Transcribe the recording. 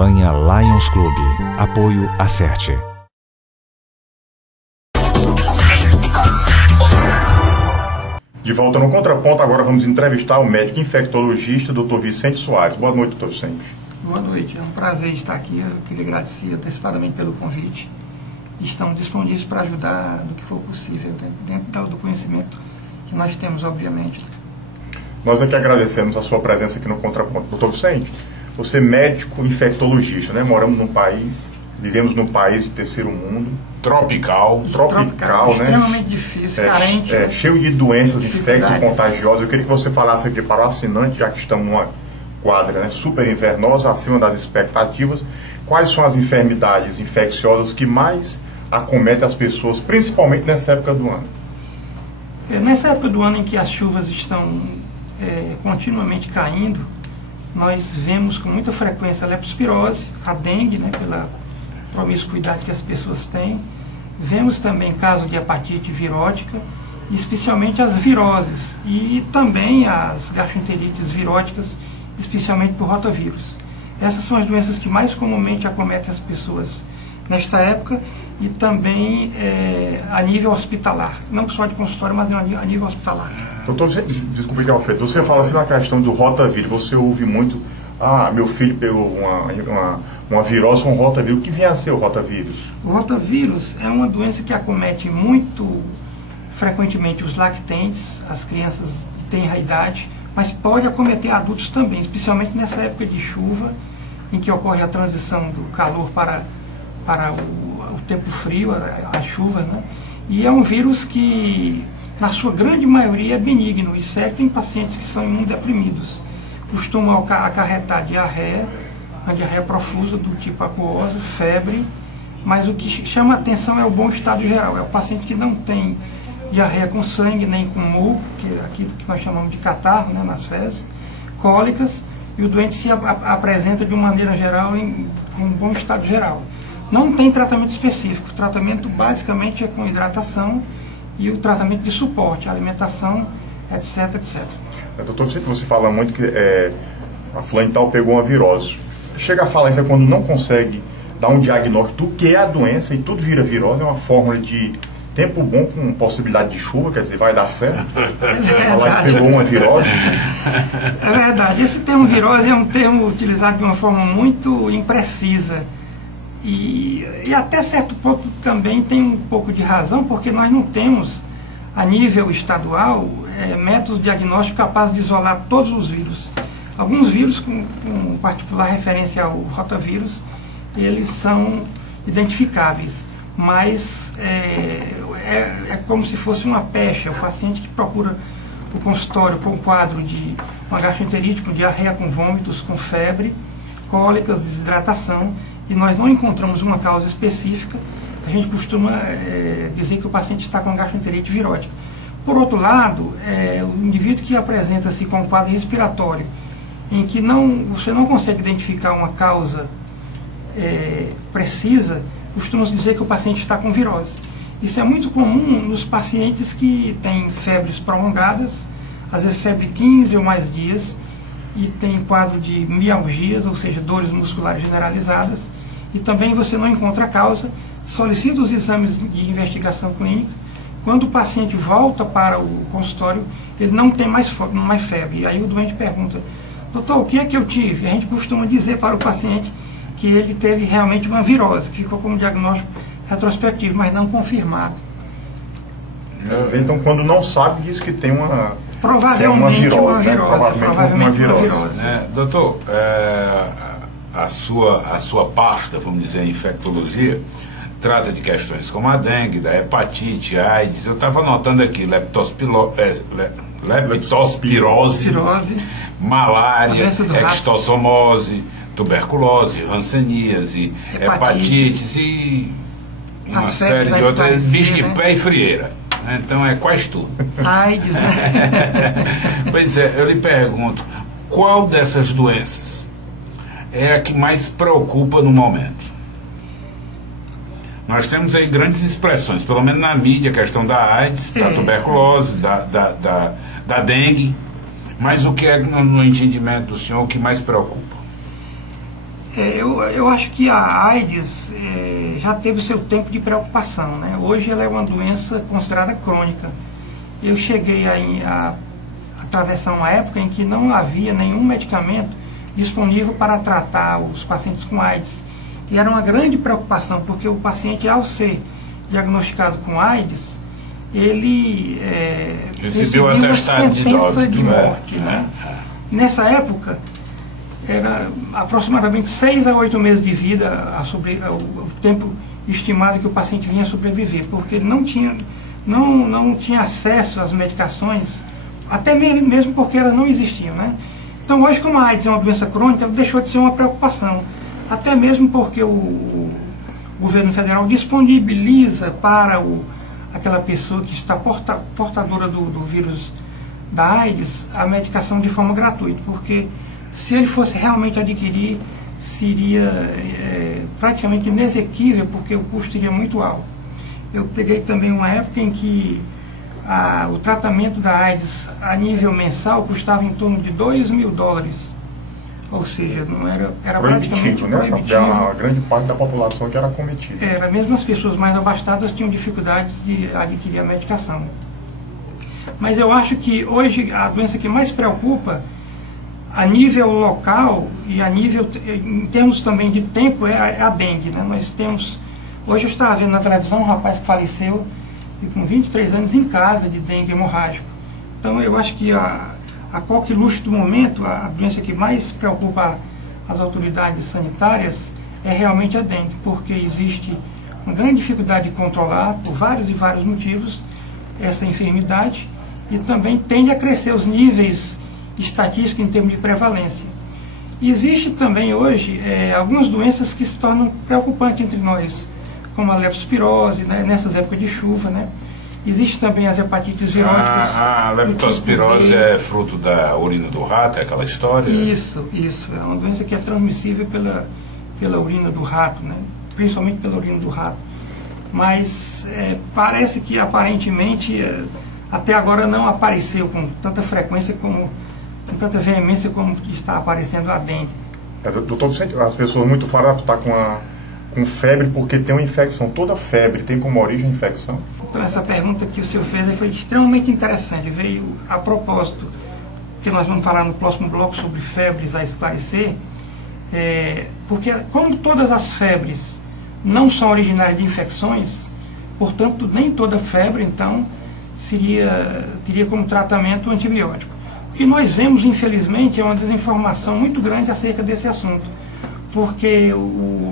Campanha Lions Club. Apoio Acerte. De volta no Contraponto, agora vamos entrevistar o médico infectologista, Dr. Vicente Soares. Boa noite, doutor Vicente. Boa noite, é um prazer estar aqui. Eu queria agradecer antecipadamente pelo convite. Estamos disponíveis para ajudar no que for possível, dentro do conhecimento que nós temos, obviamente. Nós aqui agradecemos a sua presença aqui no Contraponto. Doutor Vicente, você é médico infectologista, né? Moramos num país, vivemos num país de terceiro mundo. Tropical, né? Extremamente difícil, carente. Cheio de doenças infecto-contagiosas. Eu queria que você falasse aqui para o assinante, já que estamos numa quadra, né, super invernosa, acima das expectativas, quais são as enfermidades infecciosas que mais acometem as pessoas, principalmente nessa época do ano? Nessa época do ano em que as chuvas estão continuamente caindo, nós vemos com muita frequência a leptospirose, a dengue, né, pela promiscuidade que as pessoas têm. Vemos também casos de hepatite virótica, especialmente as viroses, e também as gastroenterites viróticas, especialmente por rotavírus. Essas são as doenças que mais comumente acometem as pessoas nesta época, e também a nível hospitalar, não só de consultório, mas a nível hospitalar. Doutor, desculpe que Alfredo, você fala assim na questão do rotavírus, você ouve muito, meu filho pegou uma virose com rotavírus. O que vem a ser o rotavírus? O rotavírus é uma doença que acomete muito frequentemente os lactentes, as crianças de tenra idade, mas pode acometer adultos também, especialmente nessa época de chuva, em que ocorre a transição do calor para o tempo frio, a chuva, né? E é um vírus que, na sua grande maioria, é benigno, exceto em pacientes que são imunodeprimidos. Costuma acarretar diarreia, a diarreia profusa do tipo aquoso, febre, mas o que chama a atenção é o bom estado geral. É o paciente que não tem diarreia com sangue, nem com muco, que é aquilo que nós chamamos de catarro, né, nas fezes, cólicas, e o doente se apresenta de uma maneira geral com um bom estado geral. Não tem tratamento específico. O tratamento basicamente é com hidratação e o tratamento de suporte, alimentação, etc, etc. Doutor, você fala muito que a fulana tal pegou uma virose. Chega a falar isso quando não consegue dar um diagnóstico do que é a doença e tudo vira virose. É uma fórmula de tempo bom com possibilidade de chuva, quer dizer, vai dar certo. Falar que pegou uma virose. É verdade. Esse termo virose é um termo utilizado de uma forma muito imprecisa. E até certo ponto também tem um pouco de razão, porque nós não temos, a nível estadual, métodos diagnósticos capazes de isolar todos os vírus. Alguns vírus, com particular referência ao rotavírus, eles são identificáveis, mas é como se fosse uma pecha. O paciente que procura o consultório com um quadro de uma gastroenterite, com diarreia, com vômitos, com febre, cólicas, desidratação, e nós não encontramos uma causa específica, a gente costuma dizer que o paciente está com gastroenterite virótica. Por outro lado, o indivíduo que apresenta-se com um quadro respiratório, em que você não consegue identificar uma causa precisa, costuma-se dizer que o paciente está com virose. Isso é muito comum nos pacientes que têm febres prolongadas, às vezes febre 15 ou mais dias, e tem quadro de mialgias, ou seja, dores musculares generalizadas, e também você não encontra a causa, solicita os exames de investigação clínica. Quando o paciente volta para o consultório, ele não tem mais febre. E aí o doente pergunta: doutor, o que é que eu tive? E a gente costuma dizer para o paciente que ele teve realmente uma virose, que ficou como diagnóstico retrospectivo, mas não confirmado. Então, quando não sabe, diz que tem uma... Provavelmente uma virose, provavelmente uma virose. Doutor, a sua pasta, vamos dizer, infectologia, trata de questões como a dengue, da hepatite, AIDS. Eu estava anotando aqui leptospirose, malária, extossomose, tuberculose, hanseníase, hepatites e uma série de outras, bicho de pé e frieira. Então é quase tudo. AIDS, né? Pois é, eu lhe pergunto, qual dessas doenças é a que mais preocupa no momento? Nós temos aí grandes expressões, pelo menos na mídia, a questão da AIDS, da tuberculose, da dengue, mas o que é, no entendimento do senhor, o que mais preocupa? Eu acho que a AIDS já teve o seu tempo de preocupação, né? Hoje ela é uma doença considerada crônica. Eu cheguei a atravessar uma época em que não havia nenhum medicamento disponível para tratar os pacientes com AIDS. E era uma grande preocupação, porque o paciente, ao ser diagnosticado com AIDS, ele recebeu uma atestado sentença de morte. Né? Nessa época, era aproximadamente 6 a 8 meses de vida o tempo estimado que o paciente vinha sobreviver, porque não tinha acesso às medicações, até mesmo porque elas não existiam. Né? Então hoje, como a AIDS é uma doença crônica, ela deixou de ser uma preocupação, até mesmo porque o governo federal disponibiliza para aquela pessoa que está portadora do vírus da AIDS a medicação de forma gratuita, porque se ele fosse realmente adquirir, seria praticamente inexequível, porque o custo seria muito alto. Eu peguei também uma época em que o tratamento da AIDS a nível mensal custava em torno de $2.000, ou seja, não era praticamente proibitivo. A grande parte da população que era acometida. Mesmo as pessoas mais abastadas tinham dificuldades de adquirir a medicação. Mas eu acho que hoje a doença que mais preocupa a nível local e em termos também de tempo é a dengue. Né? Nós temos, hoje eu estava vendo na televisão um rapaz que faleceu com 23 anos em casa de dengue hemorrágico. Então eu acho que a qualquer luxo do momento, a doença que mais preocupa as autoridades sanitárias é realmente a dengue, porque existe uma grande dificuldade de controlar, por vários e vários motivos, essa enfermidade, e também tende a crescer os níveis estatísticos em termos de prevalência. E existe também hoje algumas doenças que se tornam preocupantes entre nós, como a leptospirose, né, nessas épocas de chuva, né? Existe também as hepatites viróticas. A leptospirose é fruto da urina do rato, é aquela história? Isso. É uma doença que é transmissível pela urina do rato, né? Principalmente pela urina do rato. Mas parece que aparentemente até agora não apareceu com tanta frequência, com tanta veemência como está aparecendo a dengue. Doutor Vicente, as pessoas muito falam que está com febre porque tem uma infecção. Toda febre tem como origem a infecção? Então essa pergunta que o senhor fez foi extremamente interessante. Veio a propósito, que nós vamos falar no próximo bloco sobre febres a esclarecer, porque como todas as febres não são originárias de infecções, portanto nem toda febre então teria como tratamento o antibiótico. O que nós vemos, infelizmente, é uma desinformação muito grande acerca desse assunto, porque o